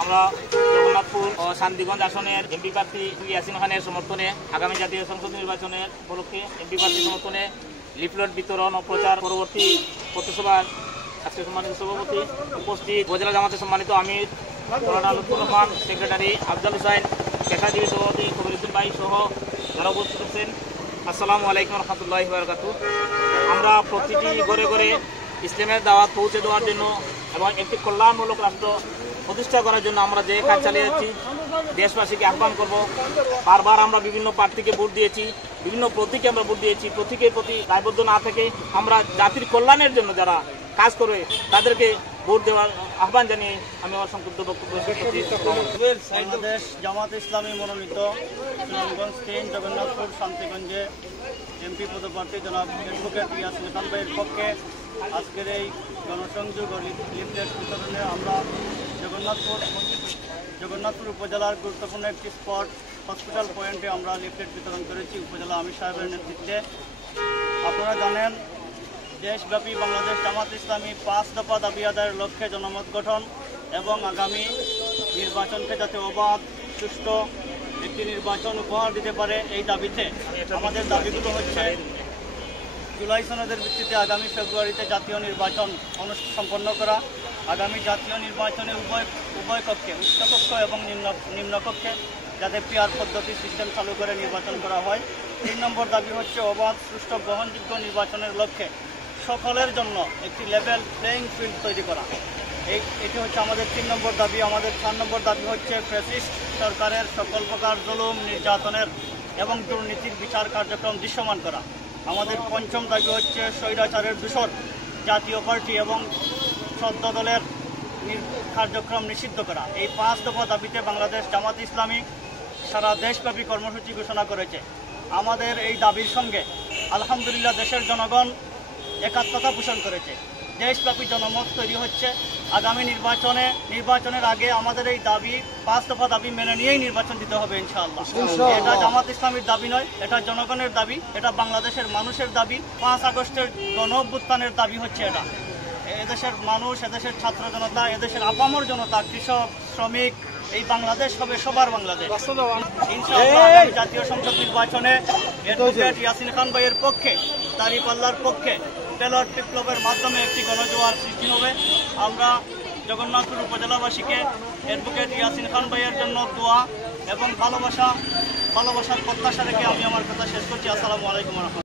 আমরা জগন্নাথপুর ও শান্তিগঞ্জ আসনের এমপি প্রার্থী ইয়াসিন খানের সমর্থনে আগামী জাতীয় সংসদ নির্বাচনের উপলক্ষে এমপি প্রার্থী সমর্থনে লিফলেট বিতরণ ও প্রচার পরবর্তী পথসভার আজকে সম্মানিত সভাপতি উপস্থিত উপজেলা জামাতের সম্মানিত আমির মৌলানা লুৎফুর রহমান, সেক্রেটারি আফজাল হুসাইন, পেশাজীবী সভাপতি কবিরুদ্দিন ভাই সহ যারা উপস্থিত আছেন, আসসালামু আলাইকুম রহমতুল্লাহি ওয়া বারাকাতুহু। আমরা প্রতিটি ঘরে ঘরে ইসলামের দাওয়াত পৌঁছে দেওয়ার জন্য এবং একটি কল্যাণমূলক রাষ্ট্র প্রতিষ্ঠা করার জন্য আমরা যে কাজ চালিয়ে যাচ্ছি, দেশবাসীকে আহ্বান করব। বারবার আমরা বিভিন্ন প্রার্থীকে ভোট দিয়েছি, বিভিন্ন প্রতীকে আমরা ভোট দিয়েছি। প্রতীকের প্রতি দায়বদ্ধ না থেকে আমরা জাতির কল্যাণের জন্য যারা কাজ করে তাদেরকে ভোট দেওয়ার আহ্বান জানিয়ে আমি আমার সংক্ষিপ্ত বক্তব্য শেষ করছি। বাংলাদেশ জামাত ইসলামী মনোনীত সুনামগঞ্জ 3 জগন্নাথপুর শান্তিগঞ্জে এমপি পদপ্রার্থী জনাব অ্যাডভোকেট ইয়াসিন খান ভাইয়ের পক্ষে আজকের এই গণসংযোগ ও লিফলেট বিতরণে আমরা জগন্নাথপুর উপজেলার গুরুত্বপূর্ণ একটি স্পট হসপিটাল পয়েন্টে আমরা লিফলেট বিতরণ করেছি উপজেলা আমির সাহেবের নেতৃত্বে। আপনারা জানেন, দেশব্যাপী বাংলাদেশ জামাত ইসলামী 5 দফা দাবি আদায়ের লক্ষ্যে জনমত গঠন এবং আগামী নির্বাচনকে যাতে অবাধ সুষ্ঠু একটি নির্বাচন উপহার দিতে পারে, এই দাবিতে আমাদের দাবিগুলো হচ্ছে জুলাই সনদের ভিত্তিতে আগামী ফেব্রুয়ারিতে জাতীয় নির্বাচন সম্পন্ন করা, আগামী জাতীয় নির্বাচনে উভয় কক্ষে উচ্চকক্ষ এবং নিম্নকক্ষে যাতে পিআর পদ্ধতি সিস্টেম চালু করে নির্বাচন করা হয়। 3 নম্বর দাবি হচ্ছে অবাধ সুষ্ঠু গ্রহণযোগ্য নির্বাচনের লক্ষ্যে সকলের জন্য একটি লেভেল প্লেয়িং ফিল্ড তৈরি করা। এটি হচ্ছে আমাদের 3 নম্বর দাবি। আমাদের 4 নম্বর দাবি হচ্ছে ফ্যাসিস্ট সরকারের সকল প্রকার জুলুম, নির্যাতনের এবং দুর্নীতির বিচার কার্যক্রম দৃশ্যমান করা। আমাদের 5ম দাবি হচ্ছে স্বৈরাচারের দূষর জাতীয় পার্টি এবং সদ্য দলের কার্যক্রম নিষিদ্ধ করা। এই 5 দফা দাবিতে বাংলাদেশ জামাত ইসলামী সারা দেশব্যাপী কর্মসূচি ঘোষণা করেছে। আমাদের এই দাবির সঙ্গে আলহামদুলিল্লাহ দেশের জনগণ একাত্মতা পোষণ করেছে। দেশব্যাপী জনমত তৈরি হচ্ছে। আগামী নির্বাচনের আগে আমাদের এই দাবি 5 দফা দাবি মেনে নিয়েই নির্বাচন দিতে হবে ইনশাআল্লাহ। এটা জামাত ইসলামীর দাবি নয়, এটা জনগণের দাবি, এটা বাংলাদেশের মানুষের দাবি। 5 আগস্টের গণ অভ্যুত্থানের দাবি হচ্ছে এটা। এদেশের মানুষ, এদেশের ছাত্র জনতা, এদেশের আপামর জনতা, কৃষক, শ্রমিক, এই বাংলাদেশ হবে সবার বাংলাদেশ। ইনশাআল্লাহ আগামী জাতীয় সংসদ নির্বাচনে অ্যাডভোকেট ইয়াসিন খান ভাইয়ের পক্ষে, দাঁড়িপাল্লার পক্ষে ব্যালট বিপ্লবের মাধ্যমে একটি গণজোয়ার সৃষ্টি হবে। আমরা জগন্নাথপুর উপজেলাবাসীকে অ্যাডভোকেট ইয়াসিন খান ভাইয়ের জন্য দোয়া এবং ভালোবাসার প্রত্যাশা রেখে আমি আমার কথা শেষ করছি। আসসালামু আলাইকুম।